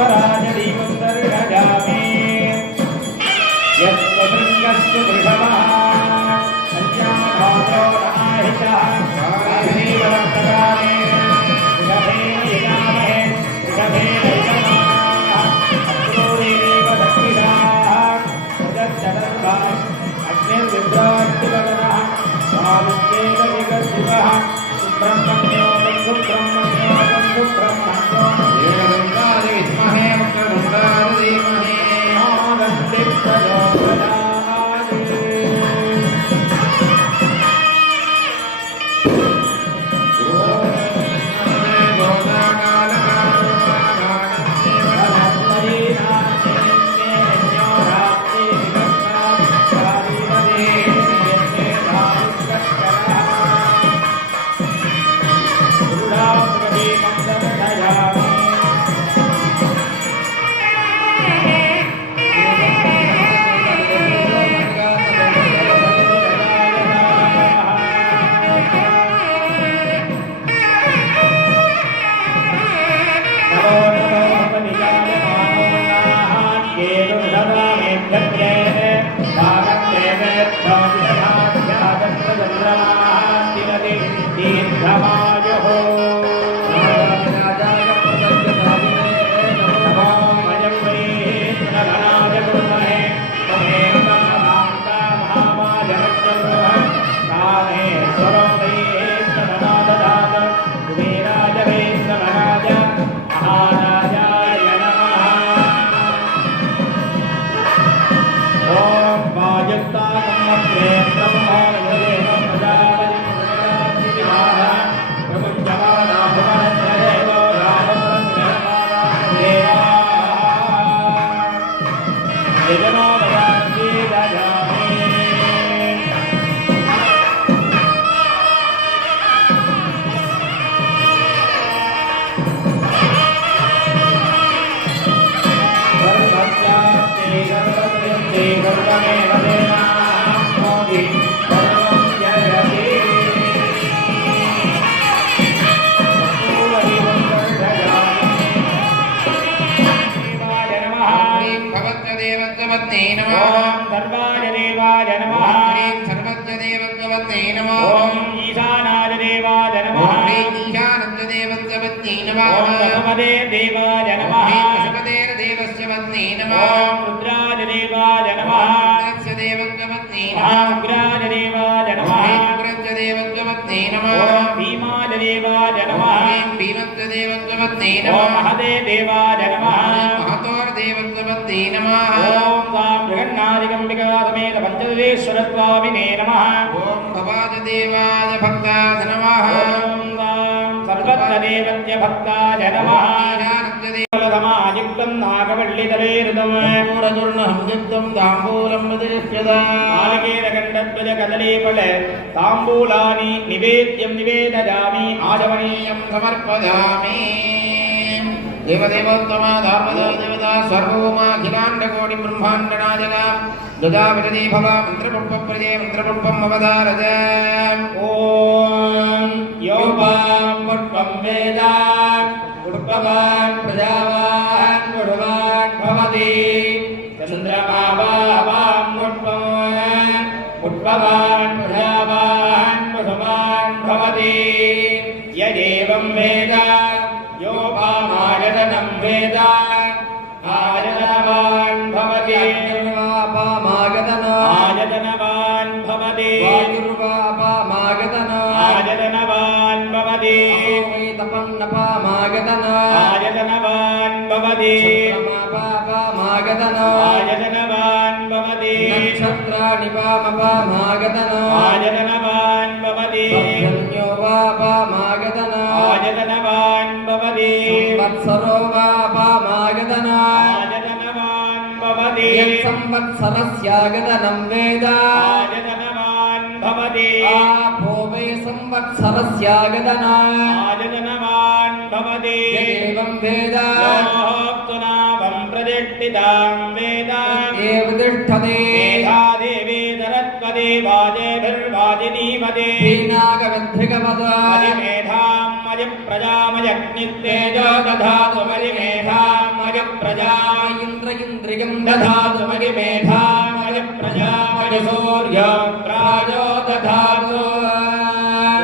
पुष्पराज दीपं दर्शयामि यस्य शृङ्गस्य वृषभः पञ्चामभाजो नाहितः कालेव वर्तकामे वृषभेन यजामहे वृषभेन यजमानः अक्रूरेव दक्षिणाः तदश्चतर्वाः अग्निर्विद्राट्टिवगनः स्वामित्वेन विगर्शिवः सुब्रह्मण्यो सुब्रह्मण्यो सुब्रह्मण्यो येनगङ्गादि विद्महे वक्रतुण्डाय धीमहि आनन्दितयो प्रदादि ताम्बूलानि निवेद्यं निवेदयामि आचमनीयं समर्पयामि देवदेवोत्तम धर्मदेवता सर्वभौमाखिलाण्डकोटि ब्रह्माण्डनायका गजाविजयी भव मन्त्रपुष्पप्रदे मन्त्रपुष्पम् अवतारय ॐ योपां पुष्पं वेद पुष्पवान् प्रजावान् पुष्पवान् भवति चन्द्रमा वां पुष्पं पुष्पवान् प्रजावान् पुष्पवान् भवति यदेवं वेद योपामायतनं वेद आयतनवान् भवति आयतनवान् भवति आयतनवान् भवति आयतनवान् भवति आयतनवान् भवति नक्षत्राणि आयतनवान् भवति आयतनवान् भवति संवत्सरो आयतनवान् भवति संवत्सरस्यागतनं वेद आयतनवान् भवति आपो वै संवत्सरस्यागतना आयतनवान् भवति एवं वेद योक्तुनावं प्रतिष्ठितां वेद एव तिष्ठते मेधादेवी तरत्वदे वाजेभिर्वाजिनीवदे पीनागवद्भिगवद परिमेधां मयि प्रजामयग्निस्तेजो दधातु परिमेधां मय प्रजा इन्द्र इन्द्रियं दधातु मयि मेधा मय प्रजा मय सूर्य प्रायो दधातु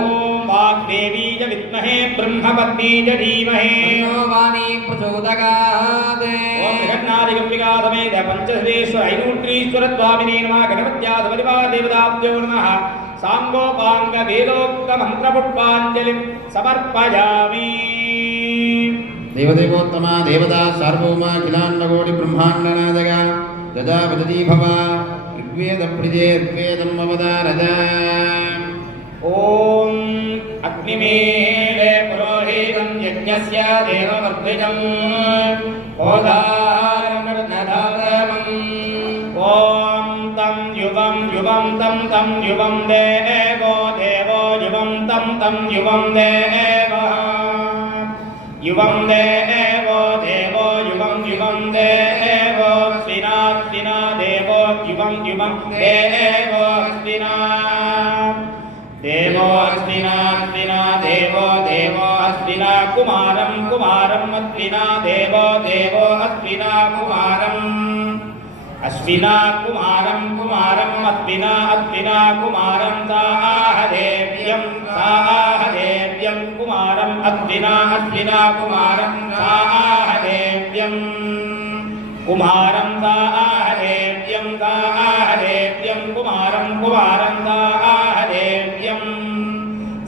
ॐ वाग्देवी च विद्महे ब्रह्मपत्नी च धीमहि तन्नो वाणी प्रचोदयात् ॐ जगन्नाथगम्बिका समेत पंचसदेश्वर ऐनूट्रीश्वर स्वामिने नमः गणपत्याः परिवार देवताभ्यो नमः सांगोपांग वेदोक्त मंत्रपुष्पांजलिं समर्पयामि देवदेवोत्तमा देवता सार्वभौमा अखिलाण्डकोटि ब्रह्माण्डनादगा गजापति भव ऋग्वेदप्रिये ऋग्वेदम् अवतारत ॐ अग्निमेवे पुरोहितं यज्ञस्य देववर्धितं ओदारमर्धधातमम् ॐ तं युवं युवं तं युवं देवो देवो युवं तं युवं देवः युवं देवो देवो युवं देवो स्विना स्विना देवो युवं देवो स्विना देवो अस्विना अस्विना देवो देवो अस्विना कुमारं कुमारम् अस्विना देवो देवो अस्विना कुमारम् अश्विना कुमारं कुमारम् अस्विना अस्विना कुमारं साहदेव्यं कुमारम् अस्विना अस्विना कुमारं साहदेव्यं कुमारं साहदेव्यं कुमारं कुमारं साहदेव्यं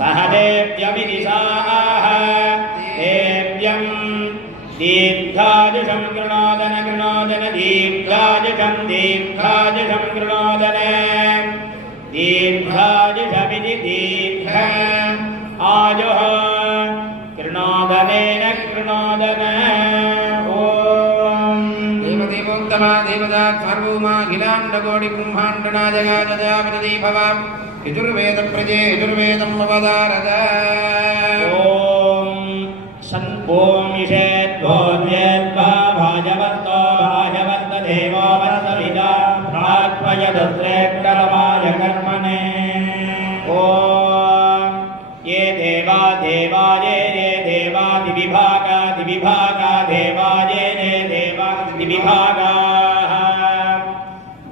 सहदेव्यमिति साहदेव्यं दीर्घायुषं कृणोदन कृणोदन दीर्घायुषं दीर्घायुषं कृणोदन दीर्घायुषमिति दीर्घ आयुः कृणोदनेन कृणोदन देवदेवोत्तमा देवता सार्वभौमा अखिलाण्डकोटि ब्रह्माण्डनायका गजापति भव यजुर्वेदप्रजे यजुर्वेदम् अवतारत ॐ ईशेद्भोर्येद्वा भाजवस्तो भाजवस्त देवो वत्सविदा प्रात्वयदस्रेक्कलमाय कर्मणे ॐ ये देवा देवा ये देवा दिविभागा दिविभागा देवा ये देवा दिविभागाः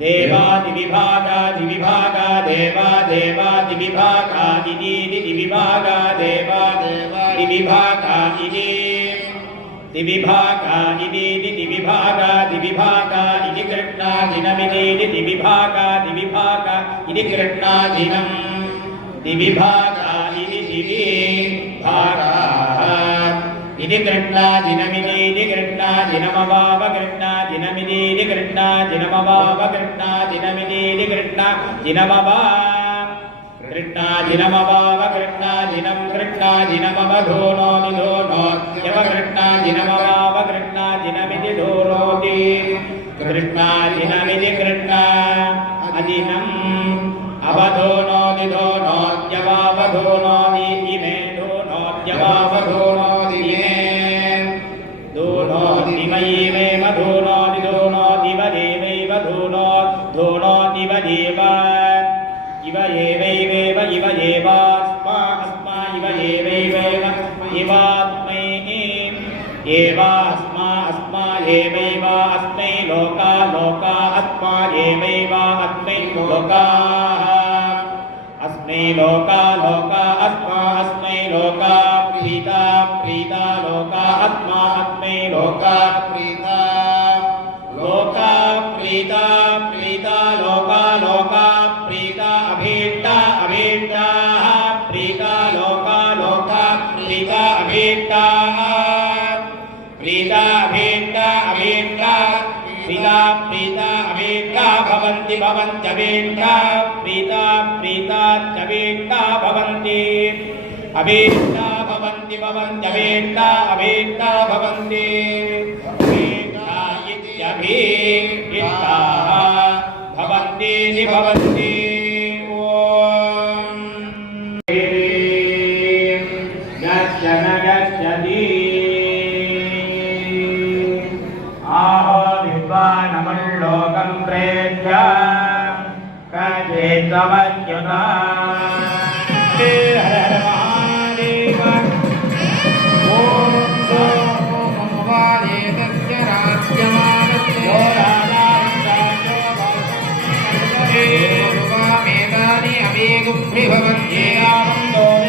देवा दिविभागा दिविभागा देवा देवा दिविभागा इति दिविभागा देवा देवा दिविभागा इति दिविभागा इति दिविभागा दिविभागा इति कृष्णादिनमिति दिविभागा दिविभागा इति कृष्णादिनम् दिविभागा इति दिविभागाः इति कृष्णादिनमिति कृष्णादिनमवाव कृष्णादिनमिति कृष्णादिनमवाव कृष्णादिनमिति कृष्णादिनमवा कृष्णादिनमवाव कृष्णादिनं कृष्णादिनमवधूनो निधूनो यव कृष्णादिनमवाव कृष्णादिनमिति धूनोति कृष्णादिनमिति कृष्णादिनम् अवधूनो निधूनो यवावधूनो इमे धूनो यवावधूनो इमे धूनो दिमैवे मधूनो निधूनो दिवदेवैव धूनो धूनो दिवदेव इव एवैवेव इव एवास्मा अस्मा इव एवैवेव इवास्मै एवास्मा अस्मा एवैव अस्मै लोका लोका अस्मा एवैव अस्मै लोकाः अस्मै लोका लोका अस्मा अस्मै लोका प्रीता प्रीता लोका अस्मा अस्मै लोका प्रीता लोका प्रीता प्रीता लोका लोका प्रीता अभीष्टा अभीष्टाः प्रीता लोका लोका प्रीता अभीष्टाः प्रीता अभीष्टा अभीष्टा प्रीता प्रीता अभीष्टा भवन्ति भवन्त्यभीष्टा प्रीता प्रीता चभीष्टा भवन्ति अभीष्टा भवन्ति भवन्त्यभीष्टा अभीष्टा भवन्ति अभीष्टा इत्यभीष्टाः भवन्ति भवन्ति ॐ गच्छन गच्छति आहो विद्वानमल्लोकं प्रेत्य कजेत्वमच्युता हर हर महादेव ॐ गुप्भिभवन् येनानन्दो